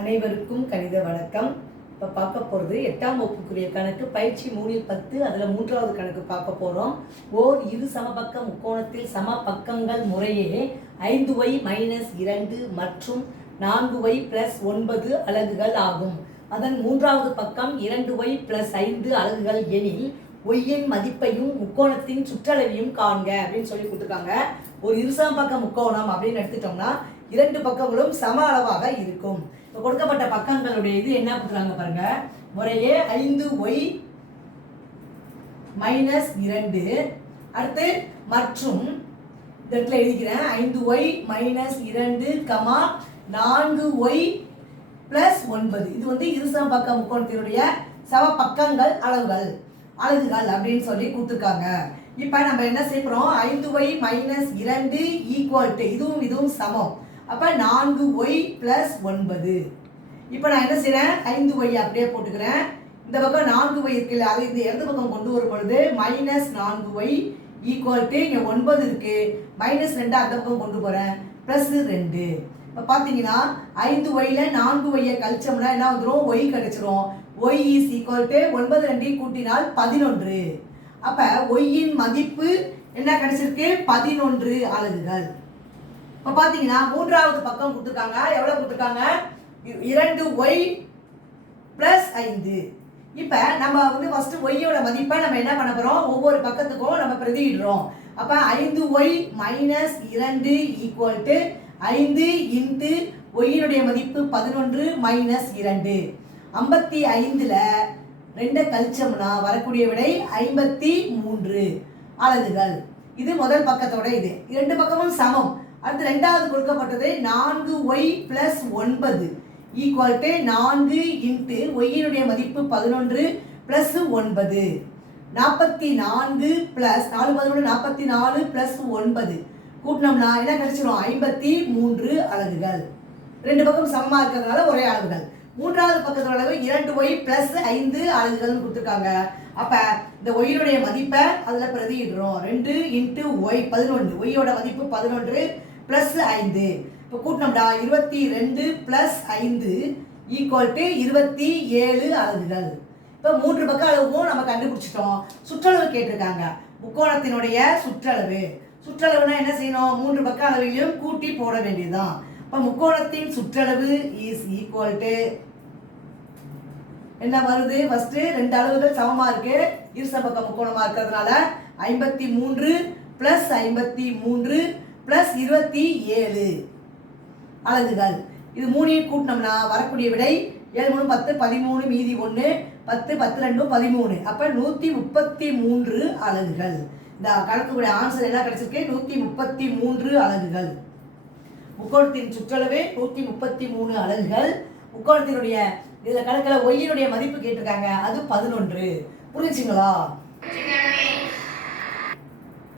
அனைவருக்கும் கணித வணக்கம். இப்போ பார்க்க போகிறது 8ஆம் வகுப்புக்குரிய கணக்கு பயிற்சி 3/10. அதில் 3வது கணக்கு பார்க்க போகிறோம். ஓர் இரு சமபக்க முக்கோணத்தில் சம பக்கங்கள் முறையே 5y - 2 மற்றும் 4y + 9 அலகுகள் ஆகும். அதன் மூன்றாவது பக்கம் 2y + 5 அலகுகள் எனில் ஒய்யின் மதிப்பையும் முக்கோணத்தின் சுற்றளவையும் காண்க அப்படின்னு சொல்லி கொடுத்துருக்காங்க. ஒரு இருசமபக்க முக்கோணம் அப்படின்னு எடுத்துட்டோம்னா இரண்டு பக்கங்களும் சம அளவாக இருக்கும். இப்போ கொடுக்கப்பட்ட பக்கங்களுடைய இது என்ன கொடுக்குறாங்க பாருங்க. முறையே 5y - 2 அடுத்து மற்றும் இந்த இடத்துல எழுதிக்கிறேன் 5y - 2, 4y + 9. இது வந்து இருசமபக்க முக்கோணத்தினுடைய சம பக்கங்கள் அலகுகள் அப்படின்னு சொல்லி கொடுத்துருக்காங்க. இப்போ நம்ம என்ன செய்யறோம், 5y - 2 = இதுவும் சமம். அப்போ 4y + 9. இப்போ நான் என்ன செய்கிறேன், 5y அப்படியே போட்டுக்கிறேன். இந்த பக்கம் 4y இருக்குல்ல, அது இந்த இடது பக்கம் கொண்டு வரும் பொழுது -4y = இங்கே 9 இருக்கு, -2 அந்த பக்கம் கொண்டு போகிறேன், +2. இப்போ பார்த்தீங்கன்னா 5yல 4y கழிச்சோம்னா என்ன வந்துடும், y கிடைச்சிரும். y = 9 2 கூட்டினால் 11. அப்போ ஒய்யின் மதிப்பு என்ன கிடைச்சிருக்கு, 11 அலகுகள். இப்போ பார்த்தீங்கன்னா மூன்றாவது பக்கம் கொடுத்துருக்காங்க. எவ்வளோ கொடுத்துருக்காங்க, 2y + 5. இப்போ நம்ம வந்து ஃபஸ்ட்டு ஒய்யோட மதிப்பை நம்ம என்ன பண்ண போகிறோம், ஒவ்வொரு பக்கத்துக்கும் நம்ம பிரதியிடுறோம். அப்போ 5y - 2 = 5 × ஒய்யினுடைய மதிப்பு 11 - 2. 55ல் 2 கழிச்சோம்னா வரக்கூடிய விடை 53 அலகுகள். இது முதல் பக்கத்தோட இது. இரண்டு பக்கமும் சமம். அடுத்து ரெண்டாவது கொடுக்கப்பட்டது 4y + 9 = 4 × ஒய்யினுடைய மதிப்பு 11 + 9. 44 + 4 11 44 + 9 கூட்டினோம்னா என்ன கிடைச்சிரும், 53 அலகுகள். ரெண்டு பக்கம் சமமாக இருக்கிறதுனால ஒரே அளவுகள். மூன்றாவது பக்கத்தோட அளவு 2y + 5 அலகுகள்னு கொடுத்துருக்காங்க. அப்போ இந்த ஒய்யினுடைய மதிப்பை அதில் பிரதியிடுறோம். 2 × y 11, ஒய்யோட மதிப்பு 11 + 5. இப்போ கூட்டினோம்னா 22 + 5 = 27 அலகுகள். இப்போ மூன்று பக்க அளவுக்கும் நம்ம கண்டுபிடிச்சிட்டோம். சுற்றளவு கேட்டிருக்காங்க. முக்கோணத்தினுடைய சுற்றளவுனா என்ன செய்யணும், மூன்று பக்க அளவிலையும் கூட்டி போட வேண்டியதுதான். இப்போ முக்கோணத்தின் சுற்றளவு = என்ன வருது, ஃபர்ஸ்ட் ரெண்டு அளவுகள் சமமாக இருக்கு, இருசமபக்க முக்கோணமாக இருக்கிறதுனால 53 + 53 + 27 அலகுகள். இது மூணையும் கூட்டினோம்னா வரக்கூடிய விடை 7 3 10 13 மீதி 1 10 10 2 13. அப்போ 133 அலகுகள். இந்த கணக்குடைய ஆன்சர் என்ன கிடைச்சிருக்கு, 133 அலகுகள். முக்கோணத்தின் சுற்றளவு 133 அலகுகள். முக்கோணத்தினுடைய இதில் கணக்கில் ஒய்யினுடைய மதிப்பு கேட்டிருக்காங்க, அது 11. புரிஞ்சுங்களா?